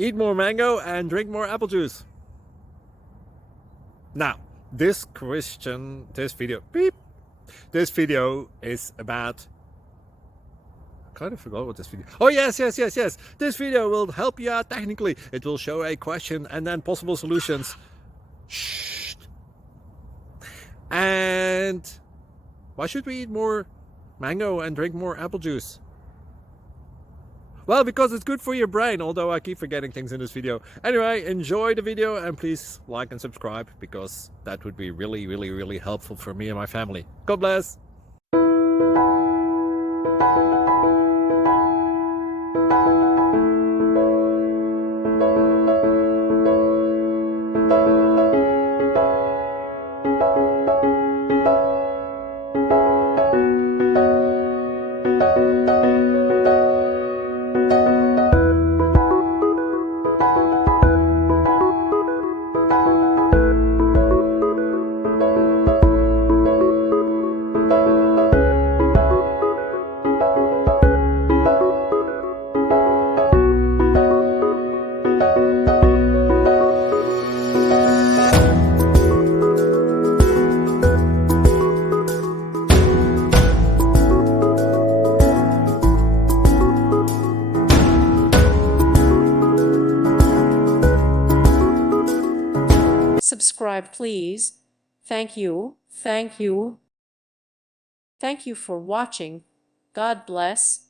eat more mango and drink more apple juice. Now, this video is about, I kind of forgot what this video. Oh yes. This video will help you out technically. It will show a question and then possible solutions. Shh. And why should we eat more mango and drink more apple juice? Well, because it's good for your brain, although I keep forgetting things in this video. Anyway, enjoy the video and please like and subscribe, because that would be really helpful for me and my family. God bless! Subscribe, please. Thank you. Thank you. Thank you for watching. God bless.